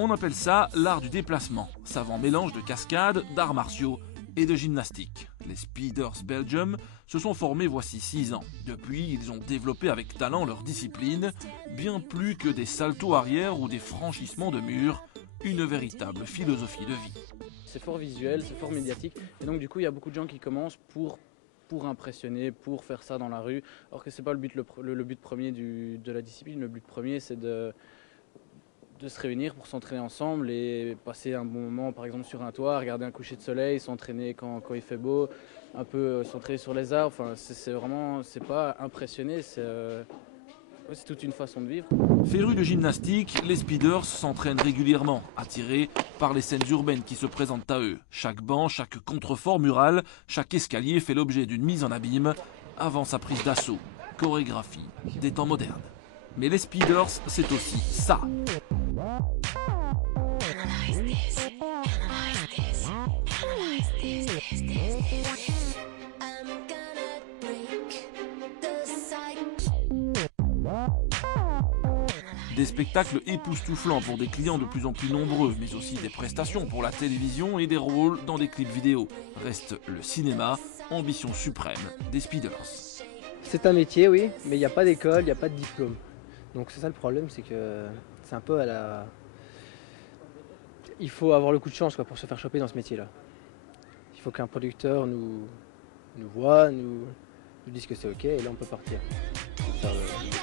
On appelle ça l'art du déplacement, savant mélange de cascades, d'arts martiaux et de gymnastique. Les Speeders Belgium se sont formés voici 6 ans. Depuis, ils ont développé avec talent leur discipline, bien plus que des saltos arrière ou des franchissements de murs, une véritable philosophie de vie. C'est fort visuel, c'est fort médiatique, et donc du coup il y a beaucoup de gens qui commencent pour impressionner, pour faire ça dans la rue, alors que c'est pas le but premier de la discipline. Le but premier c'est de se réunir pour s'entraîner ensemble et passer un bon moment, par exemple sur un toit, regarder un coucher de soleil, s'entraîner quand il fait beau, un peu s'entraîner sur les arbres. Enfin, c'est pas impressionner, c'est toute une façon de vivre. Férus de gymnastique, les speeders s'entraînent régulièrement, attirés par les scènes urbaines qui se présentent à eux. Chaque banc, chaque contrefort mural, chaque escalier fait l'objet d'une mise en abîme avant sa prise d'assaut. Chorégraphie des temps modernes. Mais les speeders, c'est aussi ça. Des spectacles époustouflants pour des clients de plus en plus nombreux, mais aussi des prestations pour la télévision et des rôles dans des clips vidéo. Reste le cinéma, ambition suprême des speeders. C'est un métier, oui, mais il n'y a pas d'école, il n'y a pas de diplôme. Donc c'est ça le problème, c'est que c'est un peu à la... Il faut avoir le coup de chance pour se faire choper dans ce métier-là. Il faut qu'un producteur nous voit, nous dise que c'est ok, et là on peut partir. Faire le métier.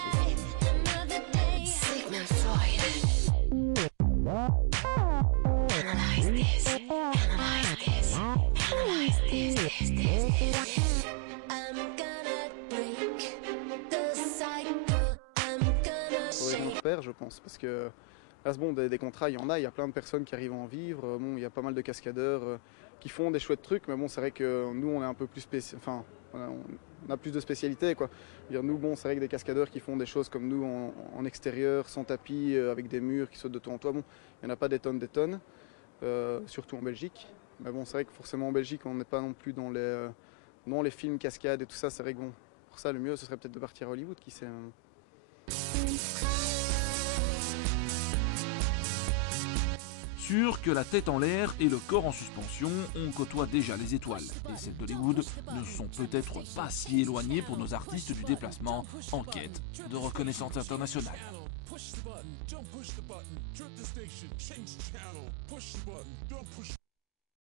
Je pense, parce que là, bon, des contrats, il y en a, il y a plein de personnes qui arrivent à en vivre. Bon, il y a pas mal de cascadeurs qui font des chouettes trucs, mais bon, c'est vrai que nous, on est un peu plus enfin, on a plus de spécialités, quoi. Nous, bon, c'est vrai que des cascadeurs qui font des choses comme nous en extérieur, sans tapis, avec des murs qui sautent de toit en toit, bon, il n'y en a pas des tonnes, surtout en Belgique. Mais bon, c'est vrai que forcément en Belgique, on n'est pas non plus dans les films cascades et tout ça. C'est vrai que bon, pour ça, le mieux, ce serait peut-être de partir à Hollywood, qui sait. Sûr que la tête en l'air et le corps en suspension, on côtoie déjà les étoiles. Et celles d'Hollywood ne sont peut-être pas si éloignées pour nos artistes du déplacement en quête de reconnaissance internationale.